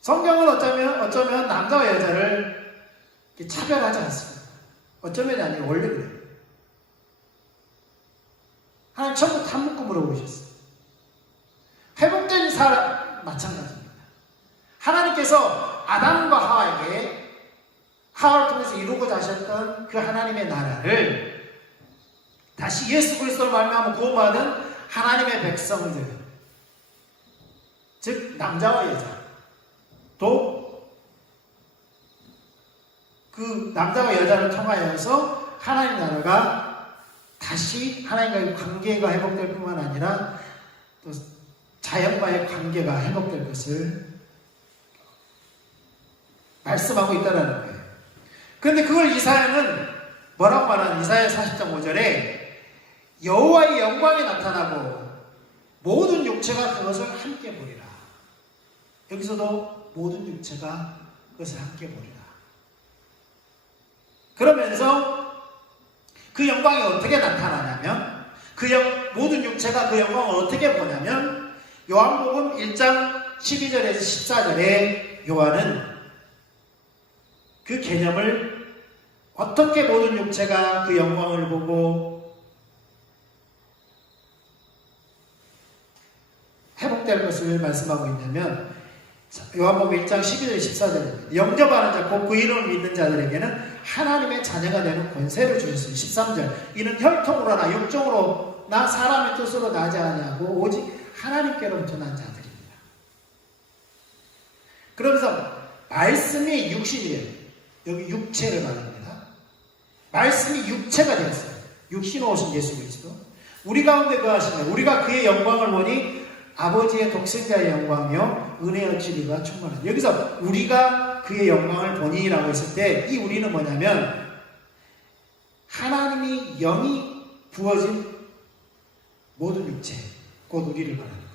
성경은 어쩌면 남자와 여자를 차별하지 않습니다. 어쩌면 아니에요. 원래 그래요. 하나님 처음부터 한 묶음으로 보셨어요. 회복된 사람 마찬가지입니다. 하나님께서 아담과 하와를 통해서 이루고자 하셨던 그 하나님의 나라를 다시 예수 그리스도를 말미암아 구원받은 하나님의 백성들, 즉 남자와 여자, 또 그 남자와 여자를 통하여서 하나님 나라가 다시 하나님과의 관계가 회복될 뿐만 아니라 또 자연과의 관계가 회복될 것을 말씀하고 있다는 거예요. 그런데 그걸 이사야는 뭐라고 말하는 이사야 40장 5절에 여호와의 영광이 나타나고 모든 육체가 그것을 함께 보리라. 여기서도 모든 육체가 그것을 함께 보리라. 그러면서 그 영광이 어떻게 나타나냐면 모든 육체가 그 영광을 어떻게 보냐면 요한복음 1장 12절에서 14절에 요한은 그 개념을 어떻게 모든 육체가 그 영광을 보고 회복될 것을 말씀하고 있냐면 요한복음 1장 12절 14절입니다. 영접하는 자 곧 그 이름을 믿는 자들에게는 하나님의 자녀가 되는 권세를 주셨어요. 13절 이는 혈통으로나 육종으로나 사람의 뜻으로 나지 아니하고 오직 하나님께로부터 난 자들입니다. 그러면서 말씀이 육신이에요. 여기 육체를 말합니다. 말씀이 육체가 되었어요. 육신 오신 예수 그리스도 우리 가운데 거하시네. 우리가 그의 영광을 보니 아버지의 독생자의 영광이요 은혜와 진리가 충만하다. 여기서 우리가 그의 영광을 보니라고 했을 때 이 우리는 뭐냐면 하나님이 영이 부어진 모든 육체 곧 우리를 말하는 거예요.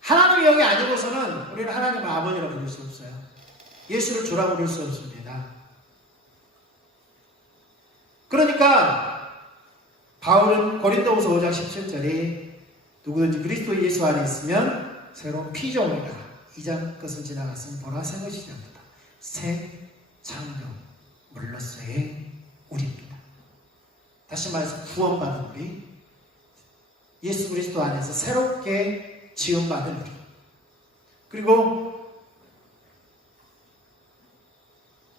하나님의 영이 아니고서는 우리는 하나님을 아버지라고 부를 수 없어요. 예수를 주라고 부를 수 없습니다. 그러니까 바울은 고린도후서 5장 17절에 누구든지 그리스도 예수 안에 있으면 새로운 피조물이라 2장 것은 지나갔으니 보라 새 것이 되었다. 새 창조 물로서의 우리입니다. 다시 말해서 구원받은 우리 예수 그리스도 안에서 새롭게 지음받은 우리 그리고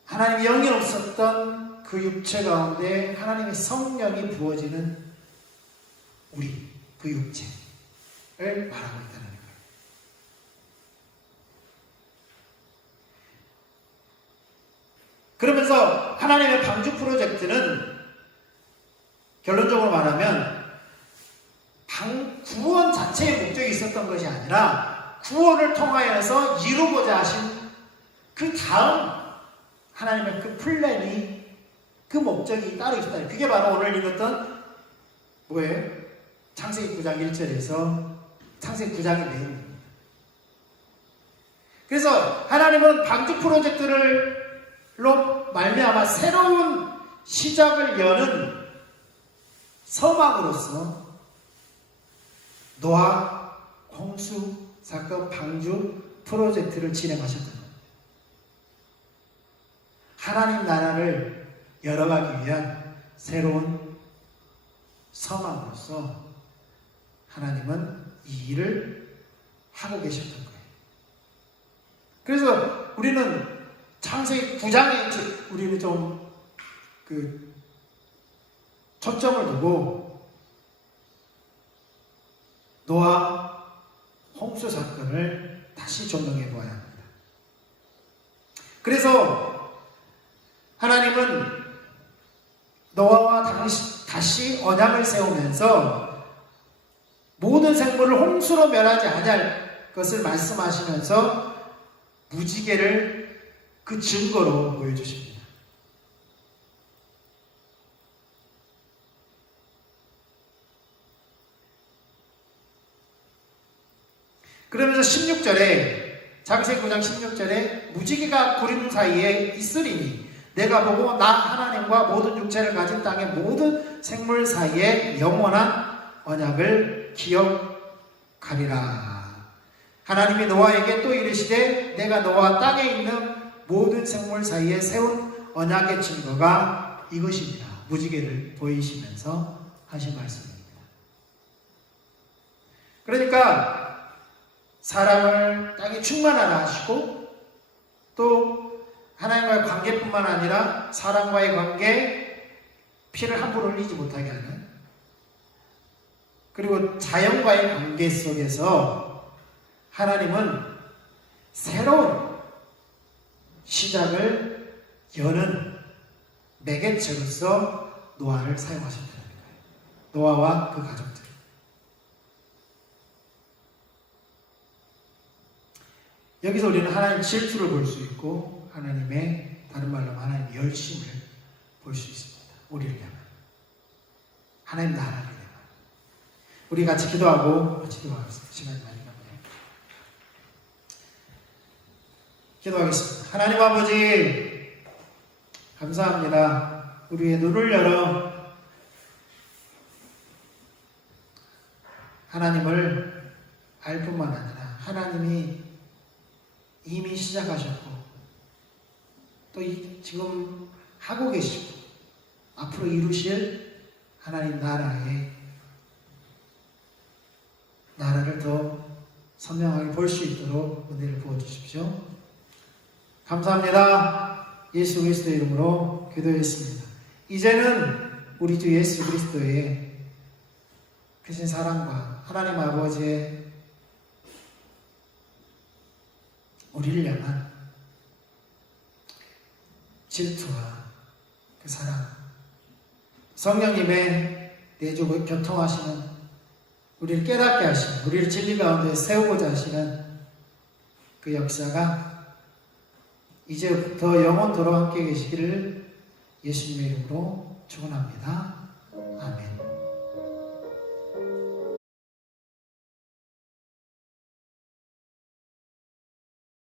하나님의 영이 없었던 그 육체 가운데 하나님의 성령이 부어지는 우리 그 육체를 말하고 있다는 거예요. 그러면서 하나님의 방주 프로젝트는 결론적으로 말하면 구원 자체의 목적이 있었던 것이 아니라 구원을 통하여서 이루고자 하신 그 다음 하나님의 그 플랜이 그 목적이 따로 있다. 그게 바로 오늘 읽었던 뭐예요? 창세기 9장 1절에서 창세기 9장의 내용입니다. 그래서 하나님은 방주 프로젝트로 말미암아 새로운 시작을 여는 서막으로서 노아, 홍수, 사건, 방주 프로젝트를 진행하셨던 겁니다. 하나님 나라를 열어가기 위한 새로운 서막으로서 하나님은 이 일을 하고 계셨던 거예요. 그래서 우리는 창세기 9장에 우리는 좀 초점을 두고 노아 홍수 사건을 다시 조명해 보아야 합니다. 그래서 하나님은 노아와 다시 언약을 세우면서 모든 생물을 홍수로 멸하지 아니할 것을 말씀하시면서 무지개를 그 증거로 보여주십니다. 그러면서 16절에 창세기 9장 16절에 무지개가 구름 사이에 있으리니 내가 보고 나 하나님과 모든 육체를 가진 땅의 모든 생물 사이에 영원한 언약을 기억하리라. 하나님이 노아에게 또 이르시되 내가 너와 땅에 있는 모든 생물 사이에 세운 언약의 증거가 이것입니다. 무지개를 보이시면서 하신 말씀입니다. 그러니까 사람을 땅에 충만하라 하시고 또 하나님과의 관계뿐만 아니라 사람과의 관계, 피를 함부로 흘리지 못하게 하는 그리고 자연과의 관계 속에서 하나님은 새로운 시작을 여는 매개체로서 노아를 사용하셨다는 거예요. 노아와 그 가족들. 여기서 우리는 하나님 질투를 볼 수 있고 하나님의 다른 말로 하나님의 열심을 볼 수 있습니다. 우리를 향한 하나님 나라를 향한 우리 같이 기도하고 같이 기도하겠습니다. 시간이 많이 남네요. 기도하겠습니다. 하나님 아버지 감사합니다. 우리의 눈을 열어 하나님을 알 뿐만 아니라 하나님이 이미 시작하셨고 또 지금 하고 계시고 앞으로 이루실 하나님 나라를 더 선명하게 볼 수 있도록 은혜를 부어주십시오. 감사합니다. 예수 그리스도의 이름으로 기도했습니다. 이제는 우리 주 예수 그리스도의 크신 사랑과 하나님 아버지의 우리를 향한 질투와 그 사랑, 성령님의 내주고 교통하시는 우리를 깨닫게 하시는, 우리를 진리 가운데 세우고자 하시는 그 역사가 이제부터 영원토록 함께 계시기를 예수님의 이름으로 축원합니다.